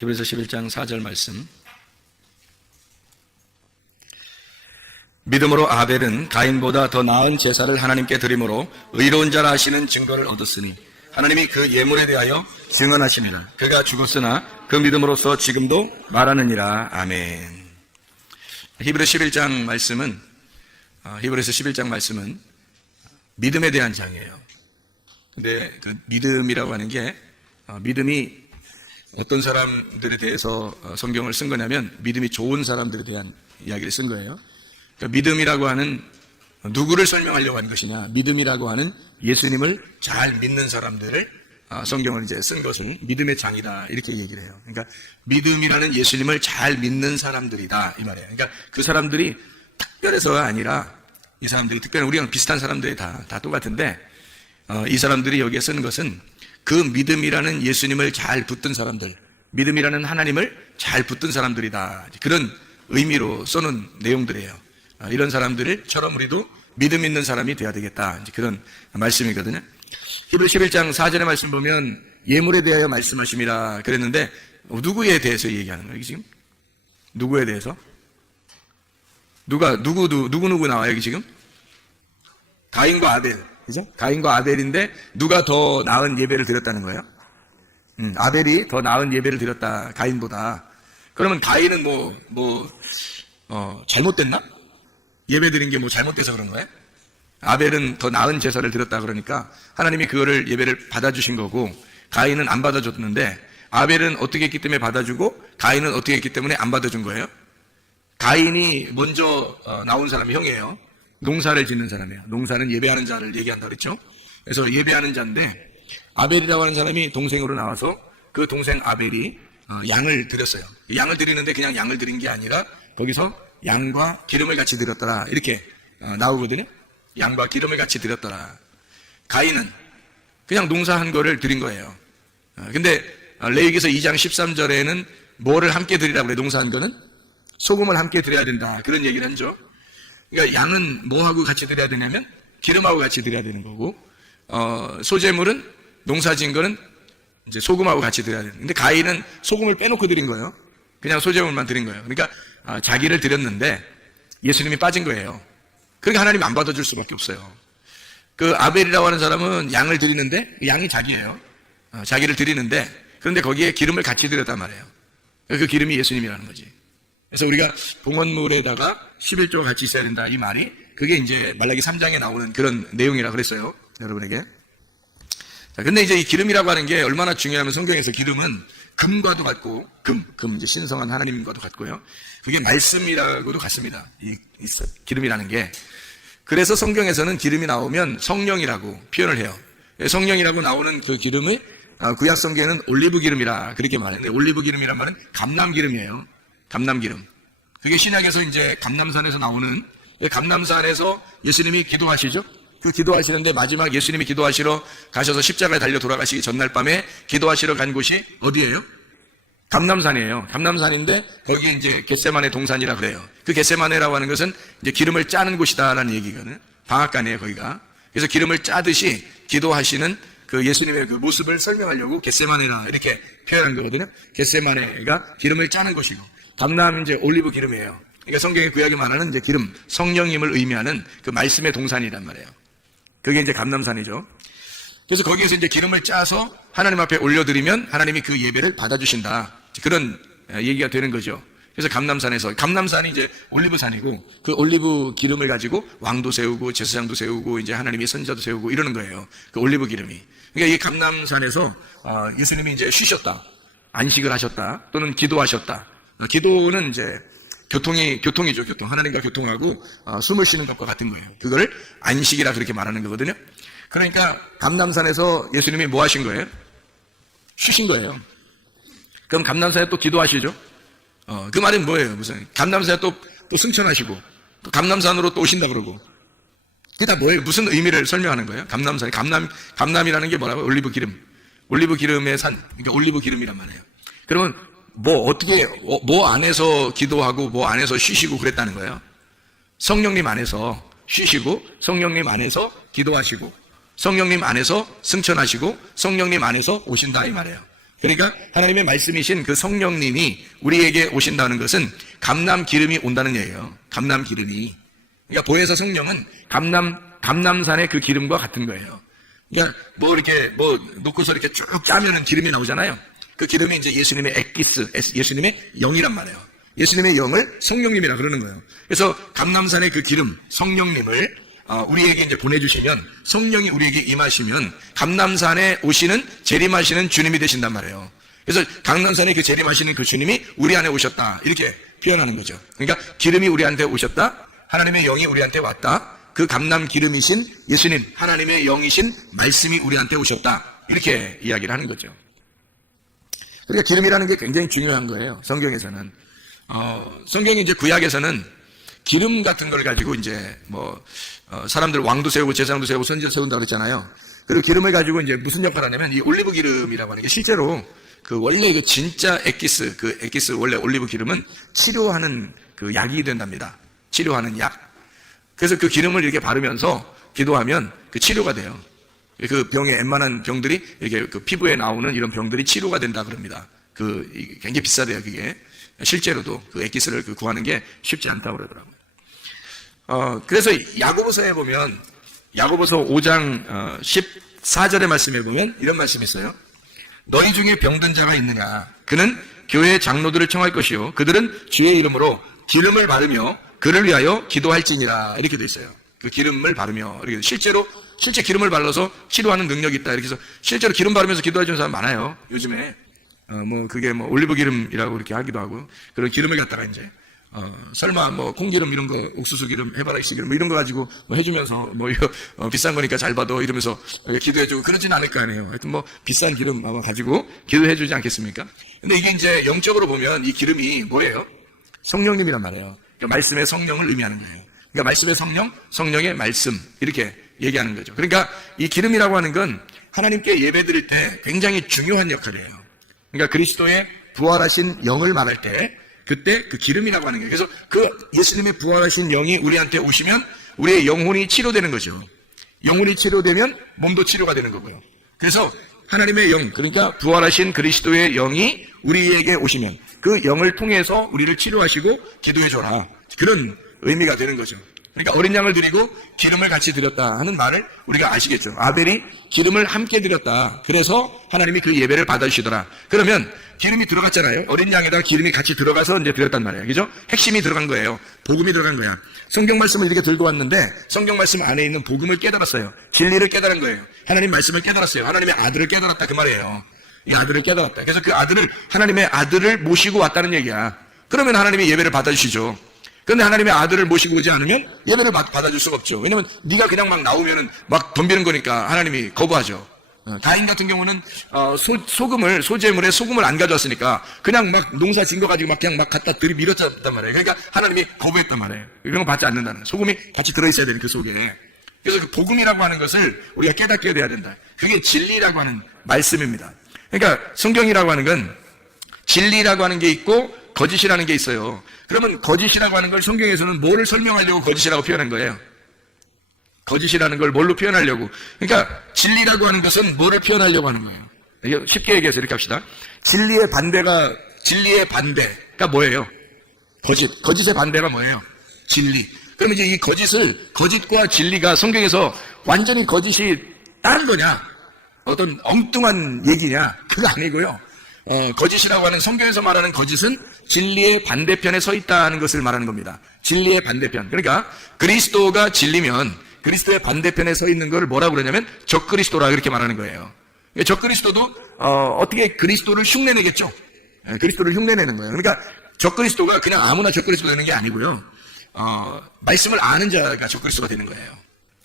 히브리서 11장 4절 말씀. 믿음으로 아벨은 가인보다 더 나은 제사를 하나님께 드림으로 의로운 자라 하시는 증거를 얻었으니 하나님이 그 예물에 대하여 증언하시니라. 그가 죽었으나 그 믿음으로써 지금도 말하느니라. 아멘. 히브리서 11장 말씀은 믿음에 대한 장이에요. 근데 그 믿음이라고 하는 게 믿음이 어떤 사람들에 대해서 성경을 쓴 거냐면 믿음이 좋은 사람들에 대한 이야기를 쓴 거예요. 그러니까 믿음이라고 하는 누구를 설명하려고 하는 것이냐? 믿음이라고 하는 예수님을 잘 믿는 사람들을 성경을 이제 쓴 것을 믿음의 장이다 이렇게 얘기를 해요. 그러니까 믿음이라는 예수님을 잘 믿는 사람들이다 이 말이에요. 그러니까 그 사람들이 특별해서가 아니라 이 사람들이 특별히 우리랑 비슷한 사람들이 다 똑같은데 이 사람들이 여기에 쓴 것은 그 믿음이라는 예수님을 잘 붙든 사람들, 믿음이라는 하나님을 잘 붙든 사람들이다. 그런 의미로 써놓은 내용들이에요. 이런 사람들처럼 우리도 믿음 있는 사람이 돼야 되겠다. 그런 말씀이거든요. 히브리 11장 4절의 말씀 보면 예물에 대하여 말씀하심이라 그랬는데 누구에 대해서 얘기하는 거예요, 지금? 누구에 대해서? 누구 나와요, 여기 지금? 가인과 아벨. 그죠? 가인과 아벨인데 누가 더 나은 예배를 드렸다는 거예요? 아벨이 더 나은 예배를 드렸다, 가인보다. 그러면 가인은 잘못됐나? 예배 드린 게 잘못돼서 그런 거예요? 아벨은 더 나은 제사를 드렸다 그러니까 하나님이 그거를 예배를 받아주신 거고 가인은 안 받아줬는데 아벨은 어떻게 했기 때문에 받아주고 가인은 어떻게 했기 때문에 안 받아준 거예요? 가인이 먼저 나온 사람이 형이에요. 농사를 짓는 사람이에요. 농사는 예배하는 자를 얘기한다 그랬죠? 그래서 예배하는 자인데 아벨이라고 하는 사람이 동생으로 나와서 그 동생 아벨이 양을 드렸어요. 양을 드리는데 그냥 양을 드린 게 아니라 거기서 양과 기름을 같이 드렸더라 이렇게 나오거든요. 양과 기름을 같이 드렸더라. 가인은 그냥 농사한 거를 드린 거예요. 근데 레위기서 2장 13절에는 뭐를 함께 드리라고 그래? 농사한 거는 소금을 함께 드려야 된다 그런 얘기를 하죠. 그러니까 양은 뭐하고 같이 드려야 되냐면 기름하고 같이 드려야 되는 거고 소재물은 농사진 거는 이제 소금하고 같이 드려야 되는. 근데 가인은 소금을 빼놓고 드린 거예요. 그냥 소재물만 드린 거예요. 그러니까 자기를 드렸는데 예수님이 빠진 거예요. 그러니까 하나님이 안 받아줄 수밖에 없어요. 그 아벨이라고 하는 사람은 양을 드리는데 양이 자기예요. 자기를 드리는데 그런데 거기에 기름을 같이 드렸단 말이에요. 그 기름이 예수님이라는 거지. 그래서 우리가 봉헌물에다가 11조가 같이 있어야 된다 이 말이 그게 이제 말라기 3장에 나오는 그런 내용이라 그랬어요. 여러분에게. 자, 근데 이제 이 기름이라고 하는 게 얼마나 중요하면 성경에서 기름은 금과도 같고 금 이제 신성한 하나님과도 같고요. 그게 말씀이라고도 같습니다. 이 기름이라는 게. 그래서 성경에서는 기름이 나오면 성령이라고 표현을 해요. 성령이라고 나오는 그 기름을 구약 성경에는 올리브 기름이라 그렇게 말해요. 근데 올리브 기름이란 말은 감람기름이에요. 감람기름. 그게 신약에서 이제 감람산에서 나오는 감람산에서 예수님이 기도하시죠. 그 기도하시는데 마지막 예수님이 기도하시러 가셔서 십자가에 달려 돌아가시기 전날 밤에 기도하시러 간 곳이 어디예요? 감람산이에요. 감람산인데 거기에 이제 겟세마네 동산이라 그래요. 그 겟세마네라고 하는 것은 이제 기름을 짜는 곳이다라는 얘기거든요. 방앗간이에요, 거기가. 그래서 기름을 짜듯이 기도하시는 그 예수님의 그 모습을 설명하려고 겟세마네라 이렇게 표현한 거거든요. 겟세마네가 기름을 짜는 곳이고 감람 이제 올리브 기름이에요. 그러니까 성경의 구약에 말하는 이제 기름, 성령님을 의미하는 그 말씀의 동산이란 말이에요. 그게 이제 감람산이죠. 그래서 거기에서 이제 기름을 짜서 하나님 앞에 올려드리면 하나님이 그 예배를 받아주신다. 그런 얘기가 되는 거죠. 그래서 감람산이 이제 올리브산이고 그 올리브 기름을 가지고 왕도 세우고 제사장도 세우고 이제 하나님이 선지자도 세우고 이러는 거예요. 그 올리브 기름이. 그러니까 이 감람산에서 예수님이 이제 쉬셨다. 안식을 하셨다. 또는 기도하셨다. 기도는 이제 교통이죠, 교통. 하나님과 교통하고 숨을 쉬는 것과 같은 거예요. 그걸 안식이라 그렇게 말하는 거거든요. 그러니까 감람산에서 예수님이 뭐 하신 거예요? 쉬신 거예요. 그럼 감람산에 또 기도하시죠? 그 말은 뭐예요? 무슨 감람산에 또 승천하시고 또 감람산으로 또 오신다 그러고 그게 다 뭐예요? 무슨 의미를 설명하는 거예요? 감람이라는 게 뭐라고요? 올리브 기름의 산. 그러니까 올리브 기름이란 말이에요. 그러면 뭐 안에서 기도하고 뭐 안에서 쉬시고 그랬다는 거예요. 성령님 안에서 쉬시고 성령님 안에서 기도하시고 성령님 안에서 승천하시고 성령님 안에서 오신다 이 말이에요. 그러니까 하나님의 말씀이신 그 성령님이 우리에게 오신다는 것은 감람 기름이 온다는 얘기예요. 감람 기름이. 그러니까 보혜사 성령은 감람산의 그 기름과 같은 거예요. 그러니까 이렇게 놓고서 이렇게 쭉 짜면은 기름이 나오잖아요. 그 기름이 이제 예수님의 엑기스, 예수님의 영이란 말이에요. 예수님의 영을 성령님이라 그러는 거예요. 그래서 감람산의 그 기름, 성령님을 우리에게 이제 보내주시면, 성령이 우리에게 임하시면 감람산에 오시는 재림하시는 주님이 되신단 말이에요. 그래서 감람산에 그 재림하시는 그 주님이 우리 안에 오셨다, 이렇게 표현하는 거죠. 그러니까 기름이 우리한테 오셨다, 하나님의 영이 우리한테 왔다, 그 감람 기름이신 예수님, 하나님의 영이신 말씀이 우리한테 오셨다, 이렇게 이야기를 하는 거죠. 그러니까 기름이라는 게 굉장히 중요한 거예요. 성경에서는. 성경이 이제 구약에서는 기름 같은 걸 가지고 이제 사람들 왕도 세우고 제사장도 세우고 선지자 세운다고 그랬잖아요. 그리고 기름을 가지고 이제 무슨 역할을 하냐면, 이 올리브 기름이라고 하는 게 실제로 원래 그 진짜 엑기스 원래 올리브 기름은 치료하는 그 약이 된답니다. 치료하는 약. 그래서 그 기름을 이렇게 바르면서 기도하면 그 치료가 돼요. 그 병에 웬만한 병들이 이렇게 그 피부에 나오는 이런 병들이 치료가 된다 그럽니다. 굉장히 비싸대요, 그게. 실제로도 그 엑기스를 구하는 게 쉽지 않다고 그러더라고요. 그래서 야고보서에 보면, 야고보서 5장 14절의 말씀에 보면 이런 말씀이 있어요. 너희 중에 병든 자가 있느냐? 그는 교회 장로들을 청할 것이요, 그들은 주의 이름으로 기름을 바르며 그를 위하여 기도할지니라, 이렇게 돼 있어요. 그 기름을 바르며, 이렇게 실제 기름을 발라서 치료하는 능력이 있다, 이렇게 해서 실제로 기름 바르면서 기도해주는 사람 많아요, 요즘에. 그게 올리브 기름이라고 이렇게 하기도 하고, 그런 기름을 갖다가 이제, 설마 콩기름 이런 거, 옥수수 기름, 해바라기 기름 이런 거 가지고 해주면서 이거 비싼 거니까 잘 받아 이러면서 기도해주고 그러진 않을 거 아니에요. 하여튼 비싼 기름 아마 가지고 기도해주지 않겠습니까? 근데 이게 이제 영적으로 보면 이 기름이 뭐예요? 성령님이란 말이에요. 그러니까 말씀의 성령을 의미하는 거예요. 그러니까 말씀의 성령, 성령의 말씀, 이렇게 얘기하는 거죠. 그러니까 이 기름이라고 하는 건 하나님께 예배드릴 때 굉장히 중요한 역할이에요. 그러니까 그리스도의 부활하신 영을 말할 때 그때 그 기름이라고 하는 거예요. 그래서 그 예수님의 부활하신 영이 우리한테 오시면 우리의 영혼이 치료되는 거죠. 영혼이 치료되면 몸도 치료가 되는 거고요. 그래서 하나님의 영, 그러니까 부활하신 그리스도의 영이 우리에게 오시면 그 영을 통해서 우리를 치료하시고 기도해줘라, 그런 의미가 되는 거죠. 그러니까 어린 양을 드리고 기름을 같이 드렸다 하는 말을 우리가 아시겠죠. 아벨이 기름을 함께 드렸다, 그래서 하나님이 그 예배를 받아주시더라. 그러면 기름이 들어갔잖아요. 어린 양에다가 기름이 같이 들어가서 이제 드렸단 말이에요. 그죠? 핵심이 들어간 거예요. 복음이 들어간 거야. 성경 말씀을 이렇게 들고 왔는데 성경 말씀 안에 있는 복음을 깨달았어요. 진리를 깨달은 거예요. 하나님 말씀을 깨달았어요. 하나님의 아들을 깨달았다, 그 말이에요. 이 아들을 깨달았다. 그래서 그 아들을, 하나님의 아들을 모시고 왔다는 얘기야. 그러면 하나님이 예배를 받아주시죠. 그런데 하나님의 아들을 모시고 오지 않으면 예배를 받아줄 수가 없죠. 왜냐면 네가 그냥 막 나오면은 막 덤비는 거니까 하나님이 거부하죠. 가인 같은 경우는 소재물에 소금을 안 가져왔으니까 그냥 막 농사 진 거 가지고 막 그냥 막 갖다 들이밀었단 말이에요. 그러니까 하나님이 거부했단 말이에요. 이런 거 받지 않는다는, 소금이 같이 들어있어야 되는 그 속에. 그래서 그 복음이라고 하는 것을 우리가 깨닫게 돼야 된다. 그게 진리라고 하는 말씀입니다. 그러니까 성경이라고 하는 건 진리라고 하는 게 있고 거짓이라는 게 있어요. 그러면 거짓이라고 하는 걸 성경에서는 뭐를 설명하려고 거짓이라고 표현한 거예요? 거짓이라는 걸 뭘로 표현하려고? 그러니까 진리라고 하는 것은 뭐를 표현하려고 하는 거예요? 쉽게 얘기해서 이렇게 합시다. 진리의 반대가 뭐예요? 거짓의 반대가 뭐예요? 진리. 그럼 이제 이 거짓과 진리가 성경에서 완전히 거짓이 다른 거냐? 어떤 엉뚱한 얘기냐? 그거 아니고요. 거짓이라고 하는, 성경에서 말하는 거짓은 진리의 반대편에 서 있다는 것을 말하는 겁니다. 진리의 반대편. 그러니까 그리스도가 진리면 그리스도의 반대편에 서 있는 걸 뭐라고 그러냐면 적그리스도라, 그렇게 말하는 거예요. 적그리스도도 어떻게 그리스도를 흉내내겠죠. 그리스도를 흉내내는 거예요. 그러니까 적그리스도가 그냥 아무나 적그리스도 되는 게 아니고요. 말씀을 아는 자가 적그리스도가 되는 거예요.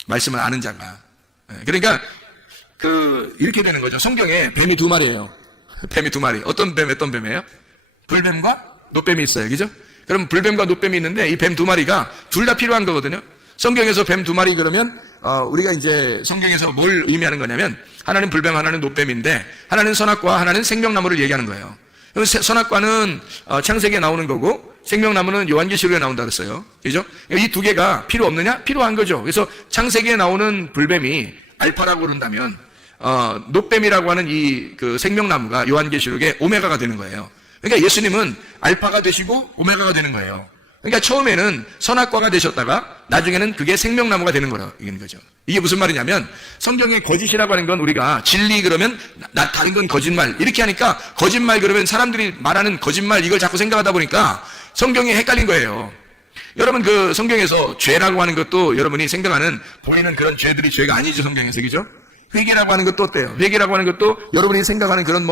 말씀을 아는 자가. 그러니까 이렇게 되는 거죠. 성경에 뱀이 두 마리예요. 뱀이 두 마리. 어떤 뱀이에요? 불뱀과 노뱀이 있어요. 그죠? 그럼 불뱀과 노뱀이 있는데 이 뱀 두 마리가 둘 다 필요한 거거든요. 성경에서 뱀 두 마리 그러면 우리가 이제 성경에서 뭘 의미하는 거냐면 하나는 불뱀, 하나는 노뱀인데 하나는 선악과, 하나는 생명나무를 얘기하는 거예요. 선악과는 창세기에 나오는 거고 생명나무는 요한계시록에 나온다 그랬어요. 그죠? 이 두 개가 필요 없느냐? 필요한 거죠. 그래서 창세기에 나오는 불뱀이 알파라고 그런다면 노뱀이라고 하는 이 그 생명나무가 요한계시록의 오메가가 되는 거예요. 그러니까 예수님은 알파가 되시고 오메가가 되는 거예요. 그러니까 처음에는 선악과가 되셨다가 나중에는 그게 생명나무가 되는 거죠. 이게 무슨 말이냐면 성경에 거짓이라고 하는 건 우리가 진리 그러면 다른 건 거짓말 이렇게 하니까 거짓말 그러면 사람들이 말하는 거짓말 이걸 자꾸 생각하다 보니까 성경이 헷갈린 거예요. 여러분 그 성경에서 죄라고 하는 것도 여러분이 생각하는 보이는 그런 죄들이 죄가 아니죠. 성경에서 그죠? 회개라고 하는 것도 어때요? 회개라고 하는 것도 여러분이 생각하는 그런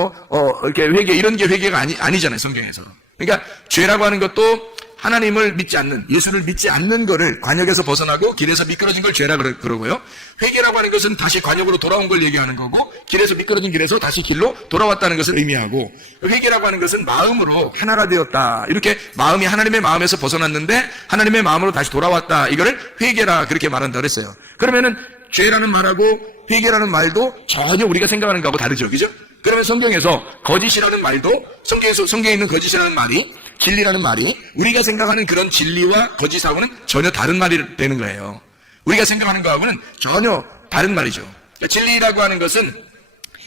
이렇게 회개 이런 게 회개가 아니잖아요. 성경에서. 그러니까 죄라고 하는 것도 하나님을 믿지 않는, 예수를 믿지 않는 거를 관역에서 벗어나고 길에서 미끄러진 걸 죄라 그러고요. 회개라고 하는 것은 다시 관역으로 돌아온 걸 얘기하는 거고, 길에서 미끄러진 길에서 다시 길로 돌아왔다는 것을 의미하고, 회개라고 하는 것은 마음으로 하나가 되었다. 이렇게 마음이 하나님의 마음에서 벗어났는데 하나님의 마음으로 다시 돌아왔다. 이거를 회개라 그렇게 말한다 그랬어요. 그러면은 죄라는 말하고 회개라는 말도 전혀 우리가 생각하는 거하고 다르죠. 그죠? 그러면 성경에서 거짓이라는 말도 성경에 있는 거짓이라는 말이 진리라는 말이 우리가 생각하는 그런 진리와 거짓하고는 전혀 다른 말이 되는 거예요. 우리가 생각하는 거하고는 전혀 다른 말이죠. 그러니까 진리라고 하는 것은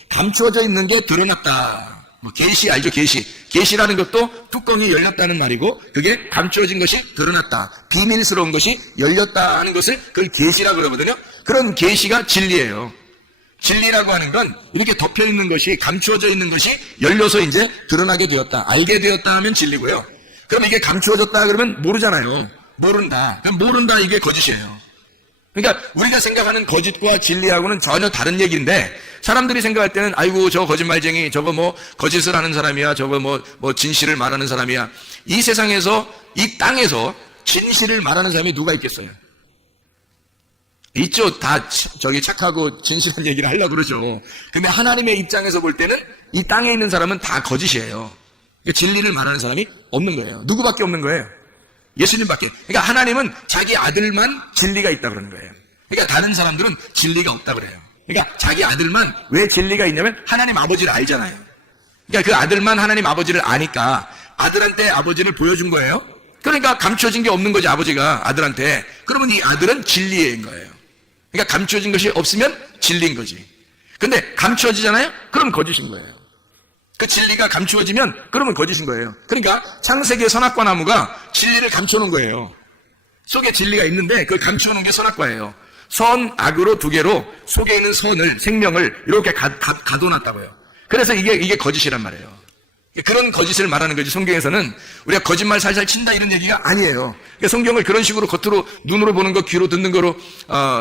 감추어져 있는 게 드러났다. 계시 알죠? 계시라는 것도 뚜껑이 열렸다는 말이고 그게 감추어진 것이 드러났다. 비밀스러운 것이 열렸다 하는 것을 그걸 계시라고 그러거든요. 그런 계시가 진리예요. 진리라고 하는 건 이렇게 덮여 있는 것이 감추어져 있는 것이 열려서 이제 드러나게 되었다. 알게 되었다 하면 진리고요. 그럼 이게 감추어졌다 그러면 모르잖아요. 모른다. 그럼 모른다 이게 거짓이에요. 그러니까 우리가 생각하는 거짓과 진리하고는 전혀 다른 얘기인데 사람들이 생각할 때는 아이고 저 거짓말쟁이 저거 거짓을 하는 사람이야. 저거 진실을 말하는 사람이야. 이 세상에서 이 땅에서 진실을 말하는 사람이 누가 있겠어요? 있죠. 다 저기 착하고 진실한 얘기를 하려고 그러죠. 근데 하나님의 입장에서 볼 때는 이 땅에 있는 사람은 다 거짓이에요. 그러니까 진리를 말하는 사람이 없는 거예요. 누구밖에 없는 거예요? 예수님밖에. 그러니까 하나님은 자기 아들만 진리가 있다 그러는 거예요. 그러니까 다른 사람들은 진리가 없다 그래요. 그러니까 자기 아들만 왜 진리가 있냐면 하나님 아버지를 알잖아요. 그러니까 그 아들만 하나님 아버지를 아니까 아들한테 아버지를 보여준 거예요. 그러니까 감춰진 게 없는 거지 아버지가 아들한테. 그러면 이 아들은 진리인 거예요. 그러니까 감추어진 것이 없으면 진리인 거지. 근데 감추어지잖아요? 그럼 거짓인 거예요. 그 진리가 감추어지면 그러면 거짓인 거예요. 그러니까 창세기의 선악과 나무가 진리를 감춰놓은 거예요. 속에 진리가 있는데 그걸 감춰놓은 게 선악과예요. 선, 악으로 두 개로 속에 있는 선을, 생명을 이렇게 가둬놨다고요. 그래서 이게 거짓이란 말이에요. 그런 거짓을 말하는 거지. 성경에서는 우리가 거짓말 살살 친다 이런 얘기가 아니에요. 그러니까 성경을 그런 식으로 겉으로 눈으로 보는 거, 귀로 듣는 거로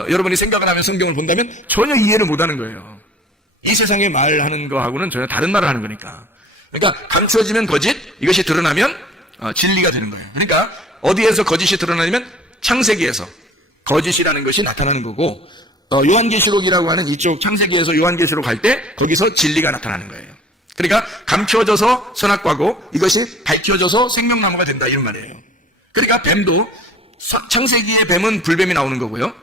여러분이 생각을 하면 성경을 본다면 전혀 이해를 못하는 거예요. 이 세상에 말하는 거하고는 전혀 다른 말을 하는 거니까. 그러니까 감추어지면 거짓, 이것이 드러나면 진리가 되는 거예요. 그러니까 어디에서 거짓이 드러나냐면 창세기에서 거짓이라는 것이 나타나는 거고 요한계시록이라고 하는 이쪽 창세기에서 요한계시록 갈 때 거기서 진리가 나타나는 거예요. 그러니까 감추어져서 선악과고 이것이 밝혀져서 생명나무가 된다 이런 말이에요. 그러니까 뱀도 창세기의 뱀은 불뱀이 나오는 거고요.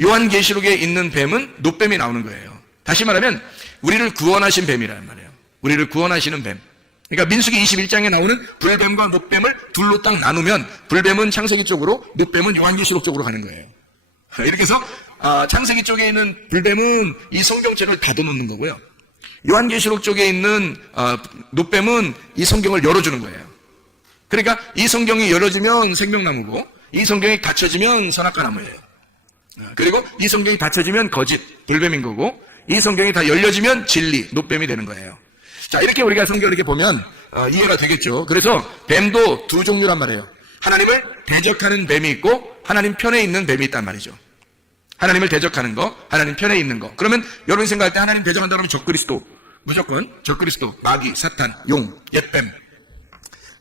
요한계시록에 있는 뱀은 노뱀이 나오는 거예요. 다시 말하면 우리를 구원하신 뱀이라는 말이에요. 우리를 구원하시는 뱀. 그러니까 민수기 21장에 나오는 불뱀과 노뱀을 둘로 딱 나누면 불뱀은 창세기 쪽으로 노뱀은 요한계시록 쪽으로 가는 거예요. 이렇게 해서 창세기 쪽에 있는 불뱀은 이 성경책을 닫아놓는 거고요. 요한계시록 쪽에 있는 노뱀은 이 성경을 열어주는 거예요. 그러니까 이 성경이 열어지면 생명나무고 이 성경이 닫혀지면 선악과 나무예요. 그리고 이 성경이 닫혀지면 거짓, 불뱀인 거고 이 성경이 다 열려지면 진리, 노뱀이 되는 거예요. 자, 이렇게 우리가 성경을 이렇게 보면 이해가 되겠죠. 그래서 뱀도 두 종류란 말이에요. 하나님을 대적하는 뱀이 있고 하나님 편에 있는 뱀이 있단 말이죠. 하나님을 대적하는 거, 하나님 편에 있는 거. 그러면 여러분이 생각할 때 하나님 대적한다 그러면 적그리스도, 무조건 적그리스도, 마귀, 사탄, 용, 옛뱀.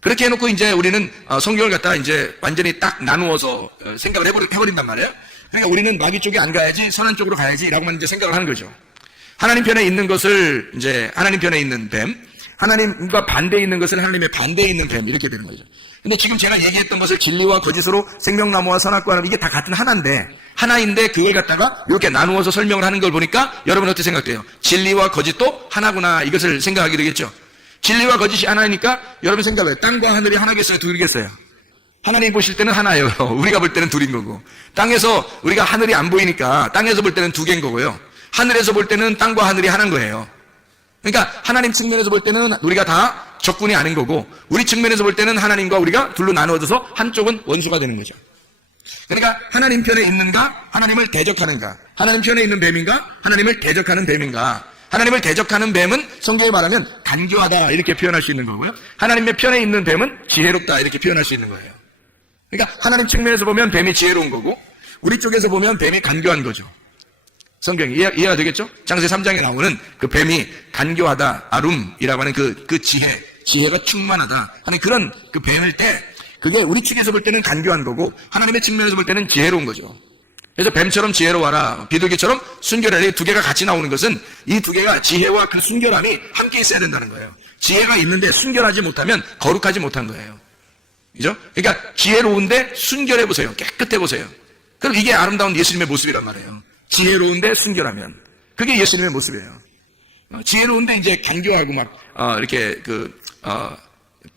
그렇게 해놓고 이제 우리는 성경을 갖다가 이제 완전히 딱 나누어서 생각을 해버린단 말이에요. 그러니까 우리는 마귀 쪽에 안 가야지, 선한 쪽으로 가야지라고만 이제 생각을 하는 거죠. 하나님 편에 있는 것을 이제 하나님 편에 있는 뱀, 하나님과 반대에 있는 것을 하나님의 반대에 있는 뱀 이렇게 되는 거죠. 근데 지금 제가 얘기했던 것을 진리와 거짓으로 생명나무와 선악과는 이게 다 같은 하나인데 그걸 갖다가 이렇게 나누어서 설명을 하는 걸 보니까 여러분 어떻게 생각돼요? 진리와 거짓도 하나구나 이것을 생각하게 되겠죠. 진리와 거짓이 하나니까 여러분 생각해요. 땅과 하늘이 하나겠어요? 둘이겠어요? 하나님 보실 때는 하나예요. 우리가 볼 때는 둘인 거고 땅에서 우리가 하늘이 안 보이니까 땅에서 볼 때는 두 개인 거고요. 하늘에서 볼 때는 땅과 하늘이 하나인 거예요. 그러니까 하나님 측면에서 볼 때는 우리가 다 적군이 아닌 거고, 우리 측면에서 볼 때는 하나님과 우리가 둘로 나누어져서 한쪽은 원수가 되는 거죠. 그러니까 하나님 편에 있는가, 하나님을 대적하는가, 하나님 편에 있는 뱀인가, 하나님을 대적하는 뱀인가. 하나님을 대적하는 뱀은 성경에 말하면 간교하다 이렇게 표현할 수 있는 거고요. 하나님의 편에 있는 뱀은 지혜롭다 이렇게 표현할 수 있는 거예요. 그러니까 하나님 측면에서 보면 뱀이 지혜로운 거고, 우리 쪽에서 보면 뱀이 간교한 거죠. 성경이 이해가 되겠죠? 창세 3장에 나오는 그 뱀이 간교하다, 아룸이라고 하는 그 지혜가 충만하다 하는 그런 그 뱀일 때, 그게 우리 측에서 볼 때는 간교한 거고, 하나님의 측면에서 볼 때는 지혜로운 거죠. 그래서 뱀처럼 지혜로워라, 비둘기처럼 순결하라, 이 두 개가 같이 나오는 것은 이 두 개가 지혜와 그 순결함이 함께 있어야 된다는 거예요. 지혜가 있는데 순결하지 못하면 거룩하지 못한 거예요. 그죠? 그러니까 지혜로운데 순결해 보세요. 깨끗해 보세요. 그럼 이게 아름다운 예수님의 모습이란 말이에요. 지혜로운데 순결하면 그게 예수님의 모습이에요. 지혜로운데 이제 간교하고 막 이렇게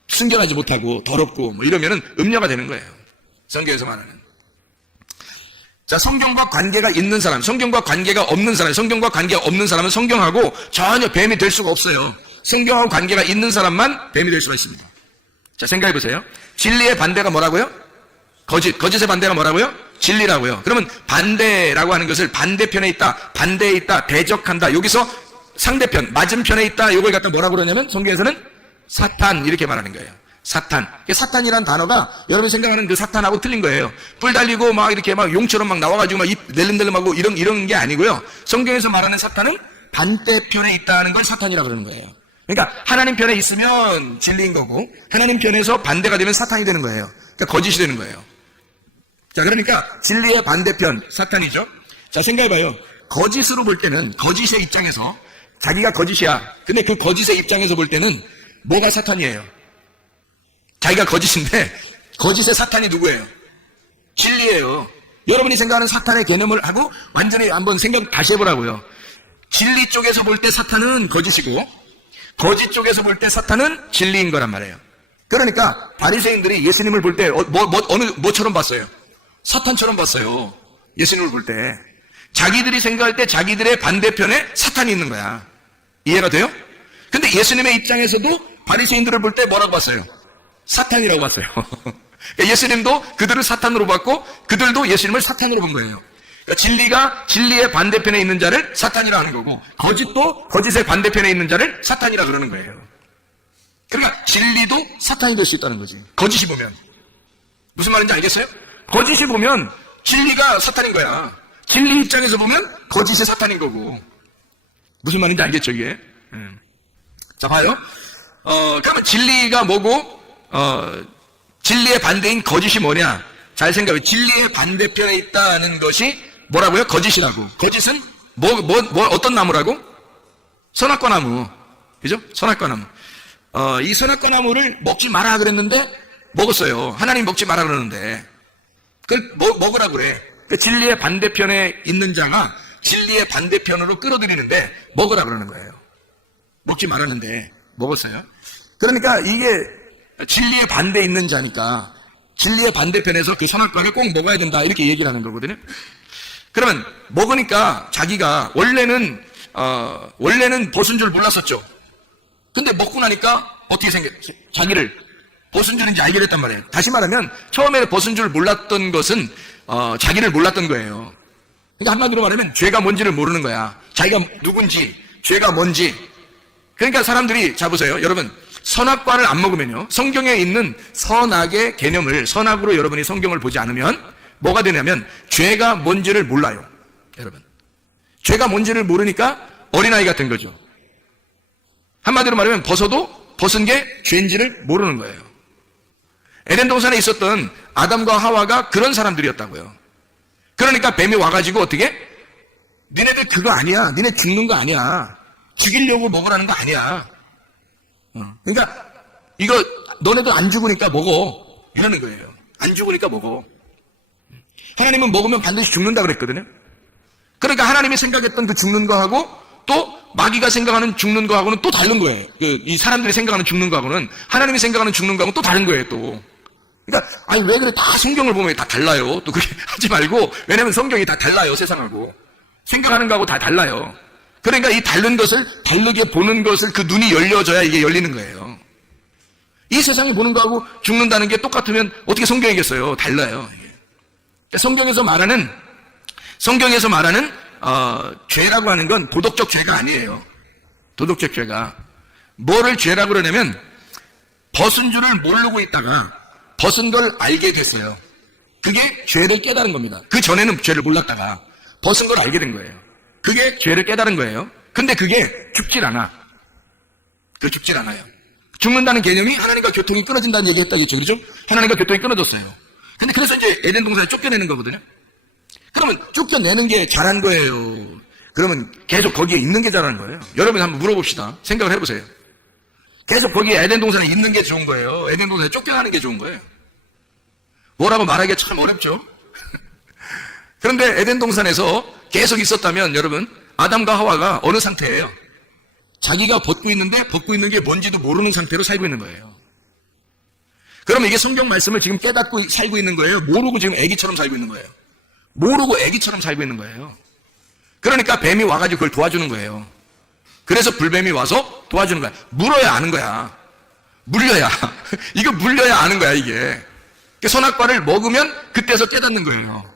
순결하지 못하고 더럽고 뭐 이러면은 음녀가 되는 거예요. 성경에서 말하는. 자, 성경과 관계가 있는 사람, 성경과 관계가 없는 사람, 성경과 관계가 없는 사람은 성경하고 전혀 뱀이 될 수가 없어요. 성경하고 관계가 있는 사람만 뱀이 될 수가 있습니다. 자, 생각해 보세요. 진리의 반대가 뭐라고요? 거짓의 반대가 뭐라고요? 진리라고요. 그러면 반대라고 하는 것을 반대편에 있다, 반대에 있다, 대적한다. 여기서 상대편, 맞은편에 있다. 이걸 갖다 뭐라고 그러냐면 성경에서는 사탄 이렇게 말하는 거예요. 사탄이란 단어가 여러분 생각하는 그 사탄하고 틀린 거예요. 뿔 달리고 막 이렇게 막 용처럼 막 나와가지고 막 입 낼름낼름하고 이런 게 아니고요. 성경에서 말하는 사탄은 반대편에 있다는 걸 사탄이라고 그러는 거예요. 그러니까 하나님 편에 있으면 진리인 거고, 하나님 편에서 반대가 되면 사탄이 되는 거예요. 그러니까 거짓이 되는 거예요. 자, 그러니까 진리의 반대편 사탄이죠. 자, 생각해봐요. 거짓으로 볼 때는, 거짓의 입장에서 자기가 거짓이야. 근데 그 거짓의 입장에서 볼 때는 뭐가 사탄이에요? 자기가 거짓인데 거짓의 사탄이 누구예요? 진리예요. 여러분이 생각하는 사탄의 개념을 하고 완전히 한번 생각 다시 해보라고요. 진리 쪽에서 볼 때 사탄은 거짓이고, 거짓 쪽에서 볼 때 사탄은 진리인 거란 말이에요. 그러니까 바리새인들이 예수님을 볼 때 뭐처럼 봤어요? 사탄처럼 봤어요. 예수님을 볼 때. 자기들이 생각할 때 자기들의 반대편에 사탄이 있는 거야. 이해가 돼요? 근데 예수님의 입장에서도 바리새인들을 볼 때 뭐라고 봤어요? 사탄이라고 봤어요. 예수님도 그들을 사탄으로 봤고, 그들도 예수님을 사탄으로 본 거예요. 그러니까 진리가 진리의 반대편에 있는 자를 사탄이라 하는 거고, 거짓도 거짓의 반대편에 있는 자를 사탄이라 그러는 거예요. 그러니까 진리도 사탄이 될 수 있다는 거지. 거짓이 보면. 무슨 말인지 알겠어요? 거짓이 보면 진리가 사탄인 거야. 진리 입장에서 보면 거짓이 사탄인 거고. 무슨 말인지 알겠죠, 이게? 자, 봐요. 그러면 진리가 뭐고, 진리의 반대인 거짓이 뭐냐? 잘 생각해. 진리의 반대편에 있다는 것이 뭐라고요? 거짓이라고. 거짓은 어떤 나무라고? 선악과 나무. 그죠? 선악과 나무. 이 선악과 나무를 먹지 마라 그랬는데 먹었어요. 하나님 먹지 마라 그러는데 그걸 먹으라 그래. 그 진리의 반대편에 있는 자가 진리의 반대편으로 끌어들이는데 먹으라 그러는 거예요. 먹지 말았는데 먹었어요. 그러니까 이게 진리의 반대에 있는 자니까 진리의 반대편에서 그 선악과를 꼭 먹어야 된다 이렇게 얘기를 하는 거거든요. 그러면 먹으니까 자기가 원래는 벗은 줄 몰랐었죠. 근데 먹고 나니까 어떻게 자기를 벗은 줄인지 알게 됐단 말이에요. 다시 말하면 처음에 벗은 줄 몰랐던 것은 자기를 몰랐던 거예요. 그러니까 한마디로 말하면 죄가 뭔지를 모르는 거야. 자기가 누군지, 죄가 뭔지. 그러니까 사람들이, 자 보세요. 여러분, 선악과를 안 먹으면요, 성경에 있는 선악의 개념을, 선악으로 여러분이 성경을 보지 않으면 뭐가 되냐면 죄가 뭔지를 몰라요. 여러분, 죄가 뭔지를 모르니까 어린아이 같은 거죠. 한마디로 말하면 벗은 게 죄인지를 모르는 거예요. 에덴 동산에 있었던 아담과 하와가 그런 사람들이었다고요. 그러니까 뱀이 와가지고 어떻게? 니네들 그거 아니야. 니네 죽는 거 아니야. 죽이려고 먹으라는 거 아니야. 그러니까 이거 너네들 안 죽으니까 먹어. 이러는 거예요. 안 죽으니까 먹어. 하나님은 먹으면 반드시 죽는다 그랬거든요. 그러니까 하나님이 생각했던 그 죽는 거하고 또 마귀가 생각하는 죽는 거하고는 또 다른 거예요. 이 사람들이 생각하는 죽는 거하고는, 하나님이 생각하는 죽는 거하고는 또 다른 거예요, 또. 그러니까, 아니, 왜 그래? 다 성경을 보면 다 달라요. 또 그렇게 하지 말고, 왜냐면 성경이 다 달라요, 세상하고. 생각하는 거하고 다 달라요. 그러니까 이 다른 것을 다르게 보는 것을 그 눈이 열려져야 이게 열리는 거예요. 이 세상이 보는 거하고 죽는다는 게 똑같으면 어떻게 성경이겠어요? 달라요. 그러니까 성경에서 말하는 죄라고 하는 건 도덕적 죄가 아니에요. 도덕적 죄가 뭐를 죄라고 그러냐면 벗은 줄을 모르고 있다가 벗은 걸 알게 됐어요. 그게 죄를 깨달은 겁니다. 그 전에는 죄를 몰랐다가 벗은 걸 알게 된 거예요. 그게 죄를 깨달은 거예요. 근데 그게 죽질 않아. 죽질 않아요. 죽는다는 개념이 하나님과 교통이 끊어진다는 얘기 했다겠죠. 그렇죠? 하나님과 교통이 끊어졌어요. 근데 그래서 이제 에덴 동산에 쫓겨내는 거거든요. 그러면 쫓겨내는 게 잘한 거예요. 그러면 계속 거기에 있는 게 잘한 거예요. 여러분 한번 물어봅시다. 생각을 해보세요. 계속 거기에 에덴 동산에 있는 게 좋은 거예요. 에덴 동산에 쫓겨나는 게 좋은 거예요. 뭐라고 말하기가 참 어렵죠. 그런데 에덴 동산에서 계속 있었다면 여러분 아담과 하와가 어느 상태예요? 자기가 벗고 있는데 벗고 있는 게 뭔지도 모르는 상태로 살고 있는 거예요. 그러면 이게 성경 말씀을 지금 깨닫고 살고 있는 거예요? 모르고 지금 애기처럼 살고 있는 거예요? 모르고 애기처럼 살고 있는 거예요. 그러니까 뱀이 와가지고 그걸 도와주는 거예요. 그래서 불뱀이 와서 도와주는 거야. 물어야 아는 거야. 물려야. 이거 물려야 아는 거야 이게. 선악과를 먹으면 그때서 깨닫는 거예요.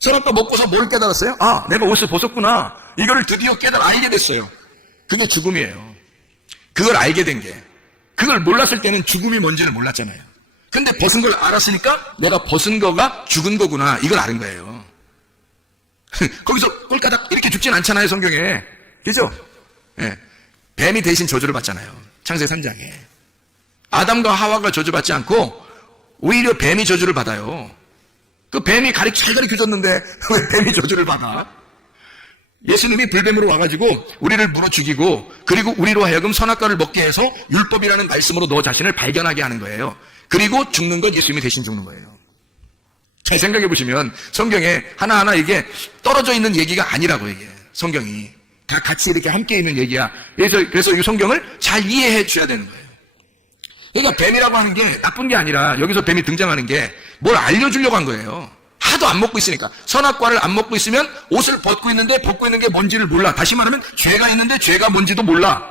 선악과 먹고서 뭘 깨달았어요? 아, 내가 옷을 벗었구나. 이거를 드디어 알게 됐어요. 그게 죽음이에요. 그걸 알게 된 게. 그걸 몰랐을 때는 죽음이 뭔지를 몰랐잖아요. 근데 벗은 걸 알았으니까 내가 벗은 거가 죽은 거구나. 이걸 아는 거예요. 거기서 꼴까닥 이렇게 죽진 않잖아요, 성경에. 그죠? 예. 뱀이 대신 저주를 받잖아요. 창세기 3장에. 아담과 하와가 저주받지 않고 오히려 뱀이 저주를 받아요. 그 뱀이 잘 가르쳐줬는데 왜 뱀이 저주를 받아? 예수님이 불뱀으로 와가지고 우리를 물어 죽이고 그리고 우리로 하여금 선악과를 먹게 해서 율법이라는 말씀으로 너 자신을 발견하게 하는 거예요. 그리고 죽는 건 예수님이 대신 죽는 거예요. 잘 생각해 보시면 성경에 하나하나 이게 떨어져 있는 얘기가 아니라고 이게 성경이 다 같이 이렇게 함께 있는 얘기야. 그래서 이 성경을 잘 이해해 줘야 되는 거예요. 그러니까 뱀이라고 하는 게 나쁜 게 아니라 여기서 뱀이 등장하는 게 뭘 알려주려고 한 거예요. 하도 안 먹고 있으니까. 선악과를 안 먹고 있으면 옷을 벗고 있는데 벗고 있는 게 뭔지를 몰라. 다시 말하면 죄가 있는데 죄가 뭔지도 몰라.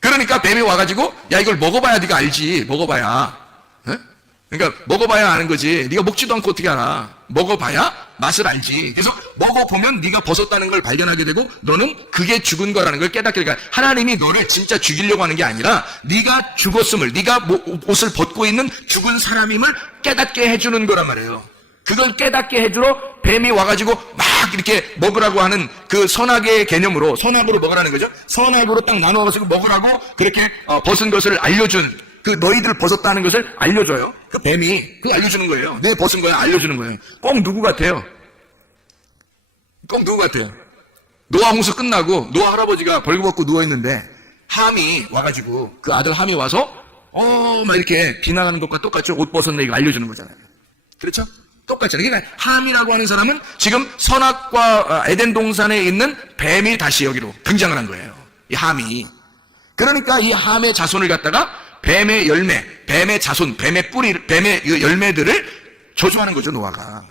그러니까 뱀이 와가지고 야 이걸 먹어봐야 네가 알지. 먹어봐야. 에? 그러니까 먹어봐야 아는 거지. 네가 먹지도 않고 어떻게 알아. 먹어봐야 맛을 알지. 그래서 먹어보면 네가 벗었다는 걸 발견하게 되고 너는 그게 죽은 거라는 걸 깨닫게 되니까 하나님이 너를 진짜 죽이려고 하는 게 아니라 네가 죽었음을 네가 옷을 벗고 있는 죽은 사람임을 깨닫게 해주는 거란 말이에요. 그걸 깨닫게 해주러 뱀이 와가지고 막 이렇게 먹으라고 하는 그 선악의 개념으로 선악으로 먹으라는 거죠. 선악으로 딱 나눠가지고 먹으라고 그렇게 벗은 것을 알려준 그 너희들 벗었다는 것을 알려줘요. 그 뱀이 그거 알려주는 거예요. 내 벗은 거야 알려주는 거예요. 꼭 누구 같아요? 꼭 누구 같아요? 노아 홍수 끝나고 노아 할아버지가 벌거벗고 누워있는데 함이 와가지고 그 아들 함이 와서 막 이렇게 비난하는 것과 똑같죠. 옷 벗었네 이거 알려주는 거잖아요. 그렇죠? 똑같잖아요. 그러니까 함이라고 하는 사람은 지금 선악과 에덴 동산에 있는 뱀이 다시 여기로 등장을 한 거예요. 이 함이. 그러니까 이 함의 자손을 갖다가 뱀의 열매, 뱀의 자손, 뱀의 뿌리, 뱀의 열매들을 저주하는 거죠, 노아가.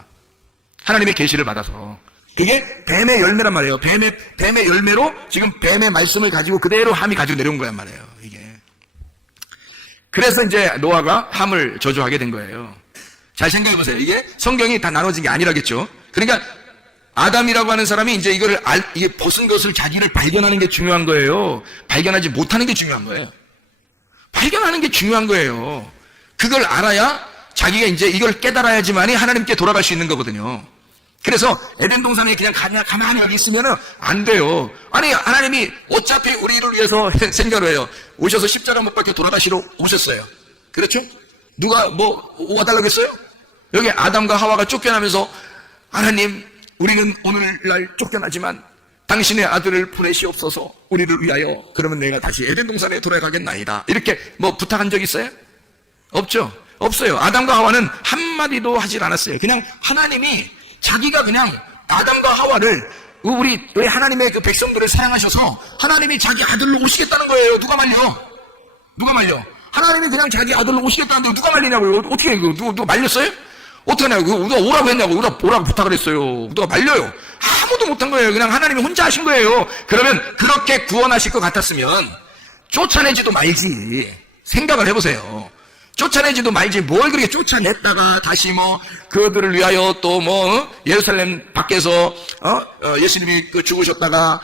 하나님의 계시를 받아서. 그게 뱀의 열매란 말이에요. 뱀의 열매로 지금 뱀의 말씀을 가지고 그대로 함이 가지고 내려온 거란 말이에요, 이게. 그래서 이제 노아가 함을 저주하게 된 거예요. 잘 생각해 보세요. 이게 성경이 다 나눠진 게 아니라겠죠. 그러니까 아담이라고 하는 사람이 이제 이게 벗은 것을 자기를 발견하는 게 중요한 거예요. 발견하지 못하는 게 중요한 거예요. 발견하는 게 중요한 거예요. 그걸 알아야 자기가 이제 이걸 깨달아야지만이 하나님께 돌아갈 수 있는 거거든요. 그래서 에덴 동산에 그냥 가만히 여기 있으면은 안 돼요. 아니 하나님이 어차피 우리를 위해서 생각을 해요. 오셔서 십자가 못 박혀 돌아가시러 오셨어요. 그렇죠? 누가 뭐 와달라고 했어요? 여기 아담과 하와가 쫓겨나면서 하나님 우리는 오늘날 쫓겨나지만 당신의 아들을 보내시옵소서 우리를 위하여 그러면 내가 다시 에덴 동산에 돌아가겠나이다. 이렇게 뭐 부탁한 적 있어요? 없죠? 없어요. 아담과 하와는 한마디도 하질 않았어요. 그냥 하나님이 자기가 그냥 아담과 하와를 우리 왜 하나님의 그 백성들을 사랑하셔서 하나님이 자기 아들로 오시겠다는 거예요. 누가 말려? 누가 말려? 하나님이 그냥 자기 아들로 오시겠다는데 누가 말리냐고요? 어떻게 누가 말렸어요? 어떻게 하냐고. 누가 오라고 했냐고. 누가 오라고 부탁을 했어요. 누가 말려요. 아무도 못한 거예요. 그냥 하나님이 혼자 하신 거예요. 그러면 그렇게 구원하실 것 같았으면 쫓아내지도 말지. 생각을 해보세요. 쫓아내지도 말지. 뭘 그렇게 쫓아냈다가 다시 그들을 위하여 또 예루살렘 밖에서 예수님이 죽으셨다가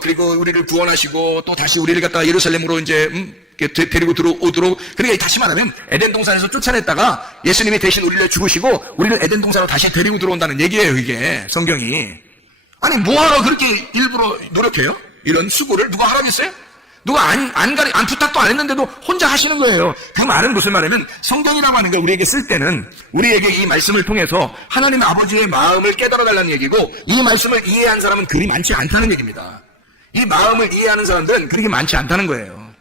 그리고 우리를 구원하시고 또 다시 우리를 갖다가 예루살렘으로 이제 데리고 들어오도록, 그러니까 다시 말하면 에덴 동산에서 쫓아냈다가 예수님이 대신 우리를 죽으시고 우리를 에덴 동산으로 다시 데리고 들어온다는 얘기예요. 이게 성경이. 아니 뭐하러 그렇게 일부러 노력해요? 이런 수고를 누가 하라고 했어요? 누가 안 부탁도 안 했는데도 혼자 하시는 거예요. 그 말은 무슨 말이냐면 성경이라고 하는 걸 우리에게 쓸 때는 우리에게 이 말씀을 통해서 하나님의 아버지의 마음을 깨달아 달라는 얘기고, 이 말씀을 이해한 사람은 그리 많지 않다는 얘기입니다. 이 마음을 이해하는 사람들은 그렇게 많지 않다는 거예요.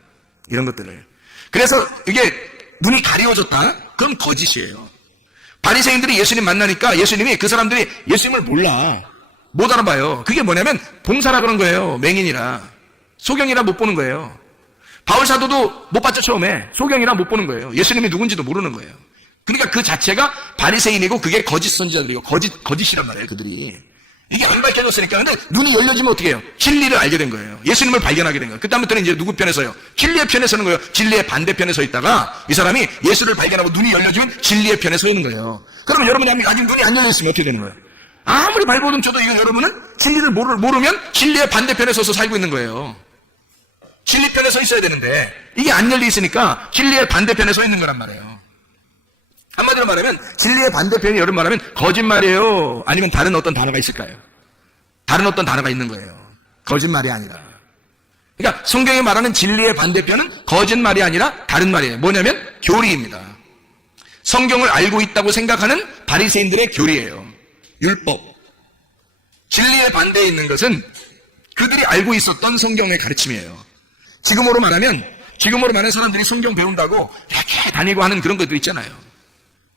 이런 것들을. 그래서 이게 눈이 가려워졌다? 그럼 거짓이에요. 바리새인들이 예수님 만나니까 예수님이, 그 사람들이 예수님을 몰라. 못 알아봐요. 그게 뭐냐면 봉사라 그런 거예요. 맹인이라. 소경이라 못 보는 거예요. 바울 사도도 못 봤죠, 처음에. 소경이라 못 보는 거예요. 예수님이 누군지도 모르는 거예요. 그러니까 그 자체가 바리새인이고 그게 거짓 선지자들이고 거짓이란 말이에요, 그들이. 이게 안 밝혀졌으니까. 근데 눈이 열려지면 어떻게 해요? 진리를 알게 된 거예요. 예수님을 발견하게 된 거예요. 그다음부터는 이제 누구 편에 서요? 진리의 편에 서는 거예요. 진리의 반대편에 서 있다가 이 사람이 예수를 발견하고 눈이 열려지면 진리의 편에 서 있는 거예요. 그러면 여러분이 아직 눈이 안 열려있으면 어떻게 되는 거예요? 아무리 발버둥 쳐도 이거 여러분은 진리를 모르면 진리의 반대편에 서서 살고 있는 거예요. 진리 편에 서 있어야 되는데 이게 안 열려 있으니까 진리의 반대편에 서 있는 거란 말이에요. 한마디로 말하면 진리의 반대편이 여러분 말하면 거짓말이에요? 아니면 다른 어떤 단어가 있을까요? 다른 어떤 단어가 있는 거예요. 거짓말이 아니라. 그러니까 성경이 말하는 진리의 반대편은 거짓말이 아니라 다른 말이에요. 뭐냐면 교리입니다. 성경을 알고 있다고 생각하는 바리새인들의 교리예요. 율법. 진리의 반대에 있는 것은 그들이 알고 있었던 성경의 가르침이에요. 지금으로 말하면 사람들이 성경 배운다고 이렇게 다니고 하는 그런 것들 있잖아요.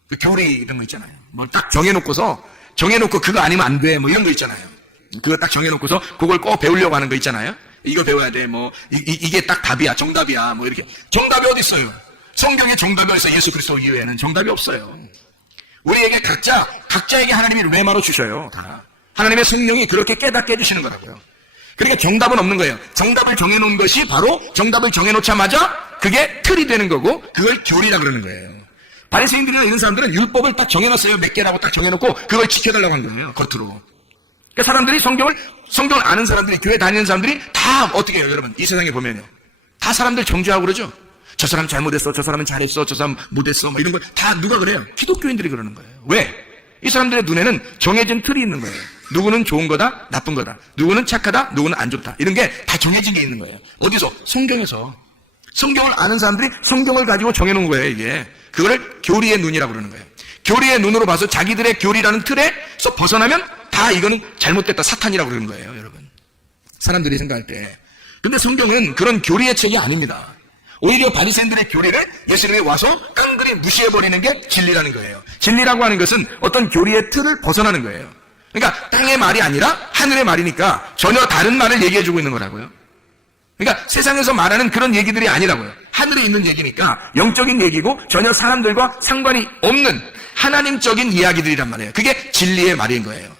그 교리 이런 거 있잖아요. 딱 정해놓고 그거 아니면 안 돼. 이런 거 있잖아요. 그거 딱 정해놓고서 그걸 꼭 배우려고 하는 거 있잖아요. 이거 배워야 돼. 이게 딱 답이야. 정답이야. 이렇게. 정답이 어디 있어요? 성경에 정답이 어디 있어요? 예수 그리스도 이외에는 정답이 없어요. 우리에게 각자에게 하나님이 레마로 주셔요. 다. 하나님의 성령이 그렇게 깨닫게 해주시는 거라고요. 그러니까 정답은 없는 거예요. 정답을 정해놓은 것이 바로 정답을 정해놓자마자 그게 틀이 되는 거고 그걸 교리라 그러는 거예요. 바리새인들이나 이런 사람들은 율법을 딱 정해놨어요. 몇 개라고 딱 정해놓고 그걸 지켜달라고 한 거예요. 겉으로. 그러니까 사람들이 성경을 아는 사람들이, 교회 다니는 사람들이 다 어떻게 해요, 여러분? 이 세상에 보면요. 다 사람들 정죄하고 그러죠? 저 사람 잘못했어, 저 사람은 잘했어, 저 사람 못했어, 이런 거 다 누가 그래요? 기독교인들이 그러는 거예요. 왜? 이 사람들의 눈에는 정해진 틀이 있는 거예요. 누구는 좋은 거다, 나쁜 거다. 누구는 착하다, 누구는 안 좋다. 이런 게 다 정해진 게 있는 거예요. 어디서? 성경에서. 성경을 아는 사람들이 성경을 가지고 정해놓은 거예요, 이게. 그거를 교리의 눈이라고 그러는 거예요. 교리의 눈으로 봐서 자기들의 교리라는 틀에서 벗어나면 다 이거는 잘못됐다, 사탄이라고 그러는 거예요, 여러분. 사람들이 생각할 때. 근데 성경은 그런 교리의 책이 아닙니다. 오히려 바리새인들의 교리를 예수님이 와서 깡그리 무시해버리는 게 진리라는 거예요. 진리라고 하는 것은 어떤 교리의 틀을 벗어나는 거예요. 그러니까 땅의 말이 아니라 하늘의 말이니까 전혀 다른 말을 얘기해주고 있는 거라고요. 그러니까 세상에서 말하는 그런 얘기들이 아니라고요. 하늘에 있는 얘기니까 영적인 얘기고 전혀 사람들과 상관이 없는 하나님적인 이야기들이란 말이에요. 그게 진리의 말인 거예요.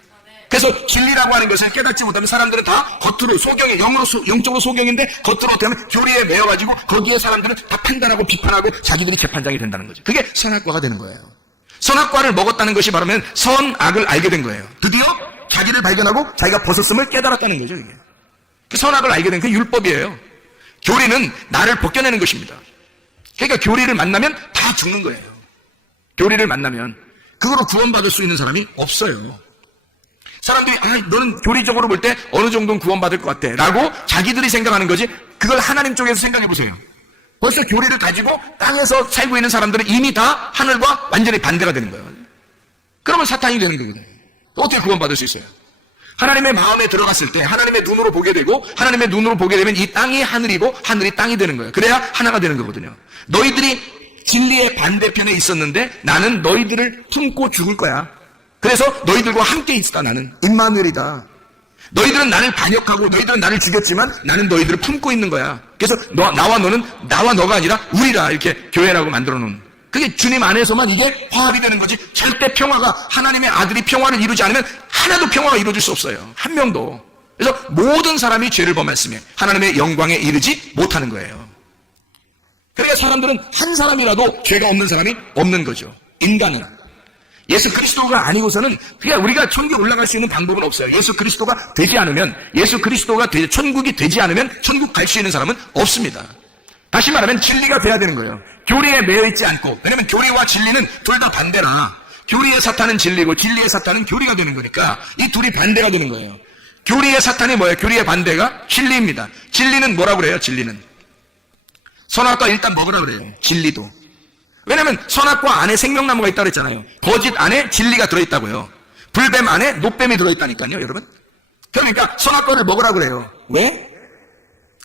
그래서 진리라고 하는 것을 깨닫지 못하면 사람들은 다 겉으로 소경이 영적으로 소경인데 겉으로 어떻게 하면 교리에 매여가지고 거기에 사람들은 다 판단하고 비판하고 자기들이 재판장이 된다는 거죠. 그게 선악과가 되는 거예요. 선악과를 먹었다는 것이 바로면 선악을 알게 된 거예요. 드디어 자기를 발견하고 자기가 벗었음을 깨달았다는 거죠. 이게. 그 선악을 알게 된 그 율법이에요. 교리는 나를 벗겨내는 것입니다. 그러니까 교리를 만나면 다 죽는 거예요. 교리를 만나면 그거로 구원받을 수 있는 사람이 없어요. 사람들이 너는 교리적으로 볼 때 어느 정도는 구원받을 것 같아 라고 자기들이 생각하는 거지, 그걸 하나님 쪽에서 생각해 보세요. 벌써 교리를 가지고 땅에서 살고 있는 사람들은 이미 다 하늘과 완전히 반대가 되는 거예요. 그러면 사탄이 되는 거거든요. 어떻게 구원받을 수 있어요? 하나님의 마음에 들어갔을 때 하나님의 눈으로 보게 되고, 하나님의 눈으로 보게 되면 이 땅이 하늘이고 하늘이 땅이 되는 거예요. 그래야 하나가 되는 거거든요. 너희들이 진리의 반대편에 있었는데 나는 너희들을 품고 죽을 거야. 그래서 너희들과 함께 있다. 나는 임마누엘이다. 너희들은 나를 반역하고 너희들은 나를 죽였지만 나는 너희들을 품고 있는 거야. 그래서 나와 너가 아니라 우리라, 이렇게 교회라고 만들어 놓은 그게 주님 안에서만 이게 화합이 되는 거지. 절대 평화가, 하나님의 아들이 평화를 이루지 않으면 하나도 평화가 이루어질 수 없어요. 한 명도. 그래서 모든 사람이 죄를 범했으며 하나님의 영광에 이르지 못하는 거예요. 그러니까 사람들은 한 사람이라도 죄가 없는 사람이 없는 거죠. 인간은. 예수 그리스도가 아니고서는 그냥 우리가 천국에 올라갈 수 있는 방법은 없어요. 예수 그리스도가 되지 않으면, 천국이 되지 않으면 천국 갈 수 있는 사람은 없습니다. 다시 말하면 진리가 돼야 되는 거예요. 교리에 매여 있지 않고. 왜냐면 교리와 진리는 둘 다 반대라. 교리의 사탄은 진리고 진리의 사탄은 교리가 되는 거니까 이 둘이 반대가 되는 거예요. 교리의 사탄이 뭐예요? 교리의 반대가 진리입니다. 진리는 뭐라고 그래요? 진리는 선악과 일단 먹으라 그래요. 진리도. 왜냐면 선악과 안에 생명나무가 있다고 했잖아요. 거짓 안에 진리가 들어있다고요. 불뱀 안에 노뱀이 들어있다니까요, 여러분. 그러니까 선악과를 먹으라 그래요. 왜?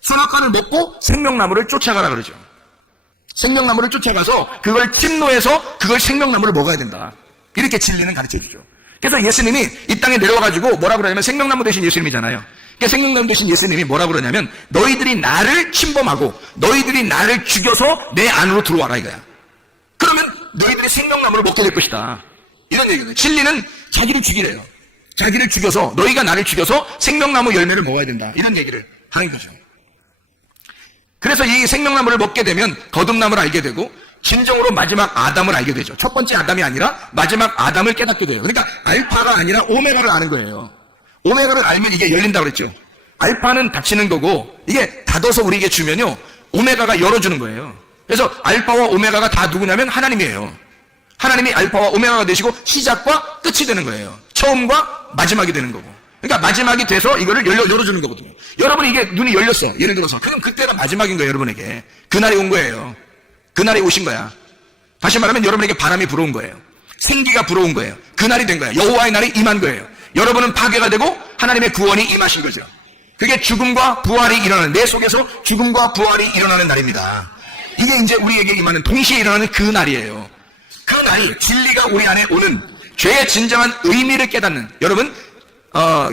선악과를 먹고 생명나무를 쫓아가라 그러죠. 생명나무를 쫓아가서 그걸 침노해서 그걸 생명나무를 먹어야 된다. 이렇게 진리는 가르쳐 주죠. 그래서 예수님이 이 땅에 내려와가지고 뭐라고 그러냐면 생명나무 대신 예수님이잖아요. 그러니까 생명나무 대신 예수님이 뭐라고 그러냐면 너희들이 나를 침범하고 너희들이 나를 죽여서 내 안으로 들어와라 이거야. 그러면 너희들이 생명나무를 먹게 될 것이다. 이런 얘기예요. 진리는 자기를 죽이래요. 자기를 죽여서 너희가 나를 죽여서 생명나무 열매를 먹어야 된다. 이런 얘기를 하는 거죠. 그래서 이 생명나무를 먹게 되면 거듭남을 알게 되고 진정으로 마지막 아담을 알게 되죠. 첫 번째 아담이 아니라 마지막 아담을 깨닫게 돼요. 그러니까 알파가 아니라 오메가를 아는 거예요. 오메가를 알면 이게 열린다고 그랬죠. 알파는 닫히는 거고 이게 닫아서 우리에게 주면요 오메가가 열어주는 거예요. 그래서 알파와 오메가가 다 누구냐면 하나님이에요. 하나님이 알파와 오메가가 되시고 시작과 끝이 되는 거예요. 처음과 마지막이 되는 거고. 그러니까 마지막이 돼서 이거를 열어주는 거거든요. 여러분 이게 눈이 열렸어. 예를 들어서. 그럼 그때가 마지막인 거예요, 여러분에게. 그날이 온 거예요. 그날이 오신 거야. 다시 말하면 여러분에게 바람이 불어온 거예요. 생기가 불어온 거예요. 그날이 된 거예요. 여호와의 날이 임한 거예요. 여러분은 파괴가 되고 하나님의 구원이 임하신 거죠. 그게 죽음과 부활이 일어나는, 내 속에서 죽음과 부활이 일어나는 날입니다. 이게 이제 우리에게 임하는, 동시에 일어나는 그 날이에요. 그 날이 진리가 우리 안에 오는, 죄의 진정한 의미를 깨닫는, 여러분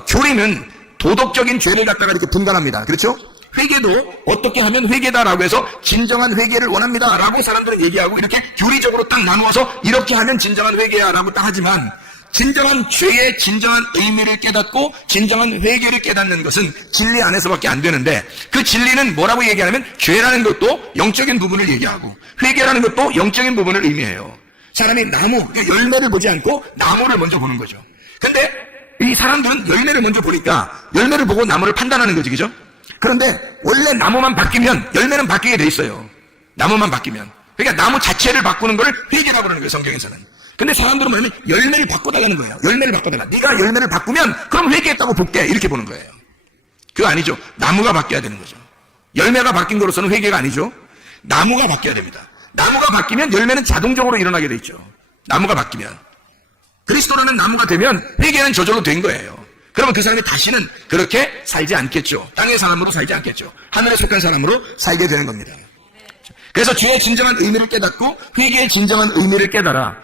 교리는 도덕적인 죄를 갖다가 이렇게 분간합니다. 그렇죠? 회개도 어떻게 하면 회개다라고 해서 진정한 회개를 원합니다 라고 사람들은 얘기하고 이렇게 교리적으로 딱 나누어서 이렇게 하면 진정한 회개야 라고 딱 하지만 진정한 죄의 진정한 의미를 깨닫고 진정한 회개를 깨닫는 것은 진리 안에서밖에 안 되는데 그 진리는 뭐라고 얘기하냐면 죄라는 것도 영적인 부분을 얘기하고 회개라는 것도 영적인 부분을 의미해요. 사람이 나무, 열매를 보지 않고 나무를 먼저 보는 거죠. 근데 이 사람들은 열매를 먼저 보니까 열매를 보고 나무를 판단하는 거지, 그죠? 그런데 원래 나무만 바뀌면 열매는 바뀌게 돼 있어요. 나무만 바뀌면. 그러니까 나무 자체를 바꾸는 걸 회개라고 그러는 거예요, 성경에서는. 근데 사람들은 뭐냐면 열매를 바꿔달라는 거예요. 열매를 바꿔달라. 네가 열매를 바꾸면 그럼 회개했다고 볼게. 이렇게 보는 거예요. 그거 아니죠. 나무가 바뀌어야 되는 거죠. 열매가 바뀐 거로서는 회개가 아니죠. 나무가 바뀌어야 됩니다. 나무가 바뀌면 열매는 자동적으로 일어나게 돼 있죠. 나무가 바뀌면. 그리스도라는 나무가 되면 회개는 저절로 된 거예요. 그러면 그 사람이 다시는 그렇게 살지 않겠죠. 땅의 사람으로 살지 않겠죠. 하늘에 속한 사람으로 살게 되는 겁니다. 그래서 죄의 진정한 의미를 깨닫고 회개의 진정한 의미를 깨달아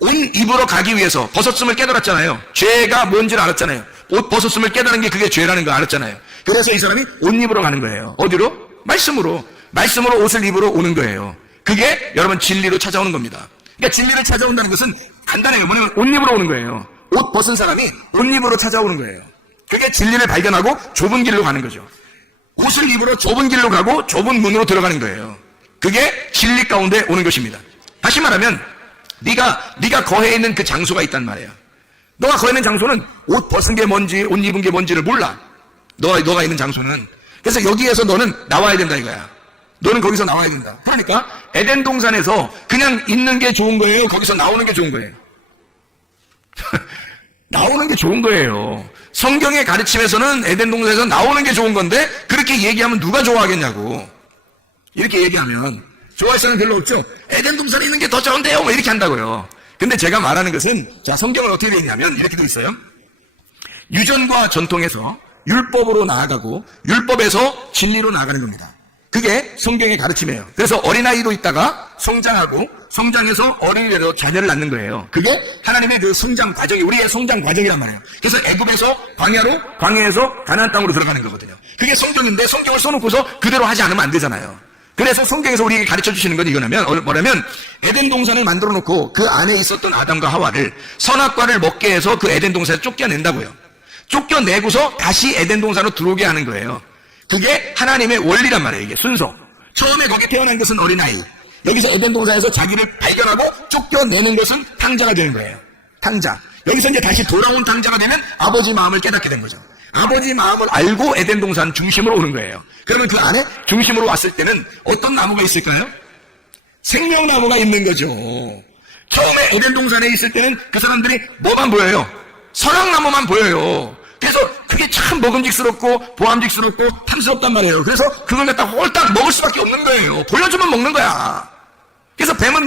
온 입으로 가기 위해서 벗었음을 깨달았잖아요. 죄가 뭔지를 알았잖아요. 옷 벗었음을 깨달은 게 그게 죄라는 거 알았잖아요. 그래서 이 사람이 옷 입으로 가는 거예요. 어디로? 말씀으로. 말씀으로 옷을 입으러 오는 거예요. 그게 여러분 진리로 찾아오는 겁니다. 그러니까 진리를 찾아온다는 것은 간단해요. 뭐냐면 옷 입으로 오는 거예요. 옷 벗은 사람이 옷 입으로 찾아오는 거예요. 그게 진리를 발견하고 좁은 길로 가는 거죠. 옷을 입으러 좁은 길로 가고 좁은 문으로 들어가는 거예요. 그게 진리 가운데 오는 것입니다. 다시 말하면 네가 거해 있는 그 장소가 있단 말이에요. 너가 거해 있는 장소는 옷 벗은 게 뭔지 옷 입은 게 뭔지를 몰라. 너가 있는 장소는. 그래서 여기에서 너는 나와야 된다 이거야. 너는 거기서 나와야 된다. 그러니까 에덴 동산에서 그냥 있는 게 좋은 거예요? 거기서 나오는 게 좋은 거예요? 나오는 게 좋은 거예요. 성경의 가르침에서는 에덴 동산에서 나오는 게 좋은 건데 그렇게 얘기하면 누가 좋아하겠냐고. 이렇게 얘기하면 좋아할 사람 별로 없죠. 에덴 동산에 있는 게 더 좋은데요. 뭐 이렇게 한다고요. 근데 제가 말하는 것은 자 성경을 어떻게 되어 있냐면 이렇게 되어 있어요. 유전과 전통에서 율법으로 나아가고 율법에서 진리로 나아가는 겁니다. 그게 성경의 가르침이에요. 그래서 어린아이로 있다가 성장하고 성장해서 어린이로 자녀를 낳는 거예요. 그게 하나님의 그 성장 과정이 우리의 성장 과정이란 말이에요. 그래서 애굽에서 광야로 광야에서 가나안 땅으로 들어가는 거거든요. 그게 성경인데 성경을 써놓고서 그대로 하지 않으면 안 되잖아요. 그래서 성경에서 우리에게 가르쳐 주시는 건 이거냐면, 뭐냐면, 에덴 동산을 만들어 놓고 그 안에 있었던 아담과 하와를 선악과를 먹게 해서 그 에덴 동산에서 쫓겨낸다고요. 쫓겨내고서 다시 에덴 동산으로 들어오게 하는 거예요. 그게 하나님의 원리란 말이에요, 이게 순서. 처음에 거기 태어난 것은 어린아이. 여기서 에덴 동산에서 자기를 발견하고 쫓겨내는 것은 탕자가 되는 거예요. 탕자. 여기서 이제 다시 돌아온 탕자가 되면 아버지 마음을 깨닫게 된 거죠. 아버지 마음을 알고 에덴 동산 중심으로 오는 거예요. 그러면 그 안에 중심으로 왔을 때는 어떤 나무가 있을까요? 생명나무가 있는 거죠. 처음에 에덴 동산에 있을 때는 그 사람들이 뭐만 보여요? 선악나무만 보여요. 그래서 그게 참 먹음직스럽고 보암직스럽고 탐스럽단 말이에요. 그래서 그걸 갖다 홀딱 먹을 수밖에 없는 거예요. 보여주면 먹는 거야. 그래서 뱀은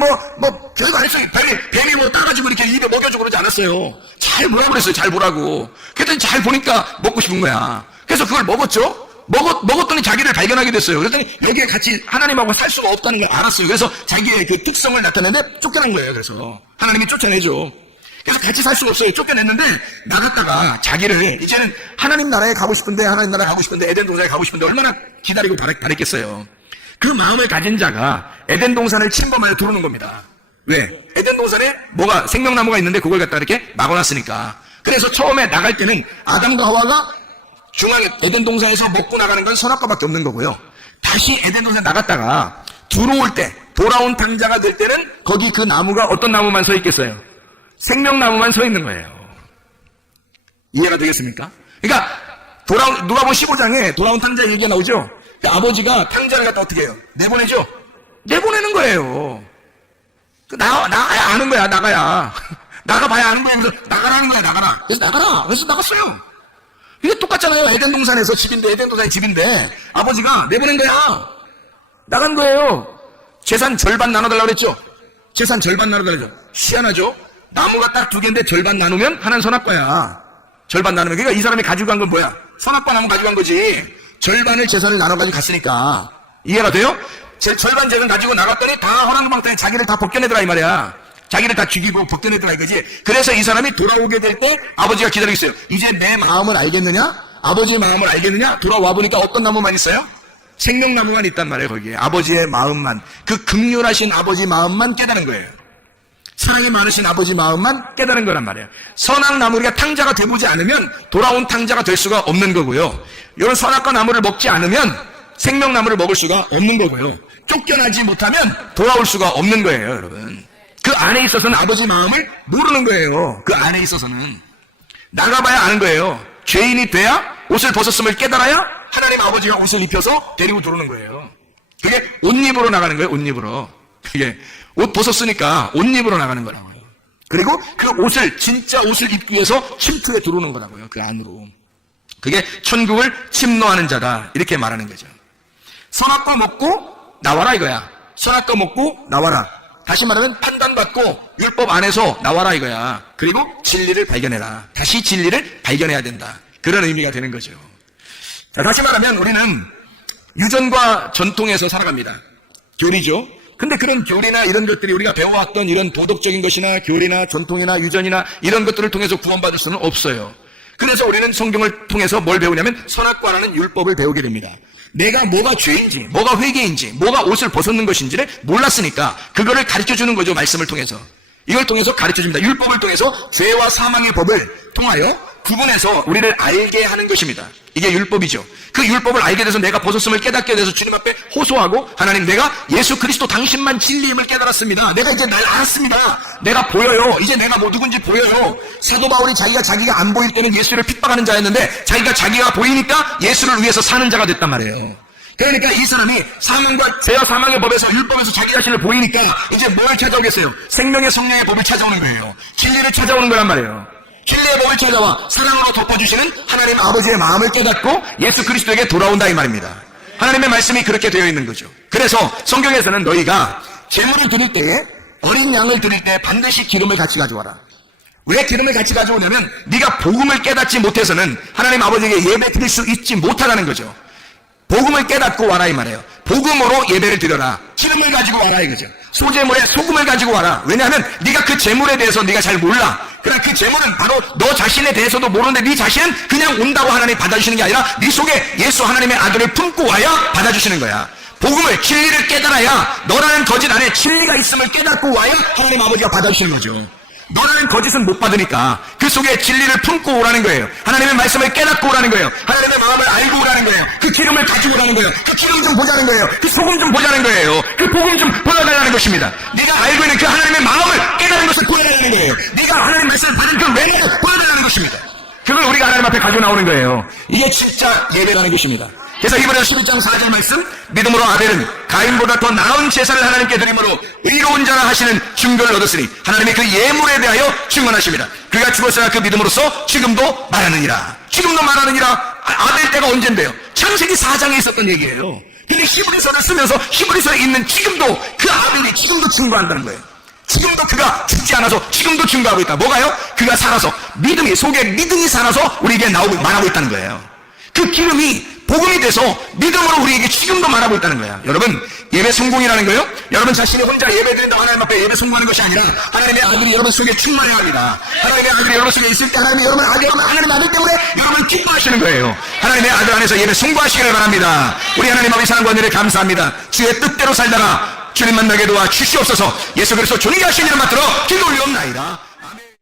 별거 안 했어요. 뱀이 따가지고 이렇게 입에 먹여주고 그러지 않았어요. 잘 보라고 그랬어요. 잘 보라고. 그랬더니 잘 보니까 먹고 싶은 거야. 그래서 그걸 먹었죠. 먹었더니 자기를 발견하게 됐어요. 그랬더니 여기에 같이 하나님하고 살 수가 없다는 걸 알았어요. 그래서 자기의 그 특성을 나타내는데 쫓겨난 거예요. 그래서 하나님이 쫓아내죠. 그래서 같이 살 수가 없어요. 쫓겨냈는데 나갔다가 자기를 이제는 하나님 나라에 가고 싶은데 에덴 동산에 가고 싶은데 얼마나 기다리고 바랬겠어요. 그 마음을 가진 자가 에덴 동산을 침범하여 들어오는 겁니다. 왜? 에덴 동산에 뭐가 생명나무가 있는데 그걸 갖다 이렇게 막아놨으니까. 그래서 처음에 나갈 때는 아담과 하와가 중앙에 에덴 동산에서 먹고 나가는 건 선악과밖에 없는 거고요. 다시 에덴 동산 나갔다가 들어올 때, 돌아온 탕자가 될 때는 거기 그 나무가 어떤 나무만 서 있겠어요? 생명나무만 서 있는 거예요. 이해가 되겠습니까? 그러니까 누가복음 15장에 돌아온 탕자 얘기가 나오죠. 그러니까 아버지가 탕자를 갖다 어떻게 해요? 내보내죠. 내보내는 거예요. 나가야 아는 거야. 나가봐야 아는 거야. 그래서 나가라는 거야. 나가라. 그래서 나가라. 그래서 나갔어요. 이게 똑같잖아요. 에덴 동산에서 집인데, 에덴 동산이 집인데 아버지가 내보낸 거야. 나간 거예요. 재산 절반 나눠달라고 그랬죠. 재산 절반 나눠달라고 그랬죠. 희한하죠. 나무가 딱 2개인데 절반 나누면 하나는 선악과야. 절반 나누면. 그러니까 이 사람이 가지고 간 건 뭐야? 선악과 나무 가지고 간 거지. 절반을 재산을 나눠가지고 갔으니까. 이해가 돼요? 절반 재산 가지고 나갔더니 다 허랑방탕에 자기를 다 벗겨내더라 이 말이야. 자기를 다 죽이고 벗겨내더라 이거지. 그래서 이 사람이 돌아오게 될 때 아버지가 기다리고 있어요. 이제 내 마음을 알겠느냐? 아버지의 마음을 알겠느냐? 돌아와 보니까 어떤 나무만 있어요? 생명나무만 있단 말이에요. 거기에 아버지의 마음만, 그 긍휼하신 아버지 마음만 깨달은 거예요. 사랑이 많으신 아버지 마음만 깨달은 거란 말이에요. 선악나무, 우리가 탕자가 되보지 않으면 돌아온 탕자가 될 수가 없는 거고요. 이런 선악과 나무를 먹지 않으면 생명나무를 먹을 수가 없는 거고요. 쫓겨나지 못하면 돌아올 수가 없는 거예요, 여러분. 그 안에 있어서는 아버지 마음을 모르는 거예요. 그 안에 있어서는. 나가봐야 아는 거예요. 죄인이 돼야 옷을 벗었음을 깨달아야 하나님 아버지가 옷을 입혀서 데리고 들어오는 거예요. 그게 옷입으로 나가는 거예요, 옷입으로. 그게 옷 벗었으니까 옷입으로 나가는 거라고요. 그리고 그 옷을, 진짜 옷을 입기 위해서 침투에 들어오는 거라고요, 그 안으로. 그게 천국을 침노하는 자다, 이렇게 말하는 거죠. 선악과 먹고 나와라 이거야. 선악과 먹고 나와라. 다시 말하면 판단받고 율법 안에서 나와라 이거야. 그리고 진리를 발견해라. 다시 진리를 발견해야 된다. 그런 의미가 되는 거죠. 자, 다시 말하면 우리는 유전과 전통에서 살아갑니다. 교리죠. 근데 그런 교리나 이런 것들이 우리가 배워왔던 이런 도덕적인 것이나 교리나 전통이나 유전이나 이런 것들을 통해서 구원받을 수는 없어요. 그래서 우리는 성경을 통해서 뭘 배우냐면 선악과라는 율법을 배우게 됩니다. 내가 뭐가 죄인지, 뭐가 회개인지, 뭐가 옷을 벗었는 것인지를 몰랐으니까 그거를 가르쳐주는 거죠. 말씀을 통해서. 이걸 통해서 가르쳐줍니다. 율법을 통해서 죄와 사망의 법을 통하여 구분해서 우리를 알게 하는 것입니다. 이게 율법이죠. 그 율법을 알게 돼서 내가 벗었음을 깨닫게 돼서 주님 앞에 호소하고, 하나님, 내가 예수 그리스도 당신만 진리임을 깨달았습니다. 내가 이제 날 알았습니다. 내가 보여요. 이제 내가 뭐 누군지 보여요. 사도 바울이 자기가 안 보일 때는 예수를 핍박하는 자였는데 자기가 보이니까 예수를 위해서 사는 자가 됐단 말이에요. 그러니까 이 사람이 사망과 죄와 사망의 법에서, 율법에서 자기 자신을 보이니까 이제 뭘 찾아오겠어요? 생명의 성령의 법을 찾아오는 거예요. 진리를 찾아오는 거란 말이에요. 진리의 법을 찾아와 사랑으로 덮어주시는 하나님 아버지의 마음을 깨닫고 예수 그리스도에게 돌아온다 이 말입니다. 하나님의 말씀이 그렇게 되어 있는 거죠. 그래서 성경에서는 너희가 제물을 드릴 때에, 어린 양을 드릴 때 반드시 기름을 같이 가져와라. 왜 기름을 같이 가져오냐면 네가 복음을 깨닫지 못해서는 하나님 아버지에게 예배 드릴 수 있지 못하다는 거죠. 복음을 깨닫고 와라 이 말이에요. 복음으로 예배를 드려라. 기름을 가지고 와라 이거죠. 소제물에 소금을 가지고 와라. 왜냐하면 네가 그 제물에 대해서 네가 잘 몰라. 그러나 그 제물은 바로 너 자신에 대해서도 모르는데 네 자신은 그냥 온다고 하나님이 받아주시는 게 아니라 네 속에 예수 하나님의 아들을 품고 와야 받아주시는 거야. 복음을, 진리를 깨달아야 너라는 거짓 안에 진리가 있음을 깨닫고 와야 하나님 아버지가 받아주시는 거죠. 너라는 거짓은 못 받으니까 그 속에 진리를 품고 오라는 거예요. 하나님의 말씀을 깨닫고 오라는 거예요. 하나님의 마음을 알고 오라는 거예요. 그 기름을 가지고 오라는 거예요. 그 기름 좀 보자는 거예요. 그 소금 좀 보자는 거예요. 그 복음 좀 보여달라는 것입니다. 네가 알고 있는 그 하나님의 마음을 깨달은 것을 보여달라는 거예요. 네가 하나님 말씀을 받은 그 외모를 보여달라는 것입니다. 그걸 우리가 하나님 앞에 가지고 나오는 거예요. 이게 진짜 예배라는 것입니다. 그래서 히브리서 11장 4절 말씀, 믿음으로 아벨은 가인보다 더 나은 제사를 하나님께 드림으로 의로운 자라 하시는 증거를 얻었으니 하나님의 그 예물에 대하여 증언하십니다. 그가 죽었으나 그 믿음으로써 지금도 말하느니라. 지금도 말하느니라. 아벨 때가 언젠데요? 창세기 4장에 있었던 얘기예요. 근데 히브리서를 쓰면서 히브리서에 있는 지금도 그 아벨이 지금도 증거한다는 거예요. 지금도 그가 죽지 않아서 지금도 증거하고 있다. 뭐가요? 그가 살아서 믿음이, 속에 믿음이 살아서 우리에게 나오고 말하고 있다는 거예요. 그 기름이 복음이 돼서 믿음으로 우리에게 지금도 말하고 있다는 거야. 여러분, 예배 성공이라는 거요? 여러분 자신이 혼자 예배드린다고 하나님 앞에 예배 성공하는 것이 아니라 하나님의 아들이 여러분 속에 충만해야 합니다. 하나님의 아들이 여러분 속에 있을 때 하나님의 하나님의 아들 때문에 여러분 기뻐하시는 거예요. 하나님의 아들 안에서 예배 성공하시기를 바랍니다. 우리 하나님 아버지 사랑과 은혜를 감사합니다. 주의 뜻대로 살다가 주님 만나게 도와 주시옵소서. 예수 그리스도 존귀하신 이름 받들어 기도 올리옵나이다. 아멘.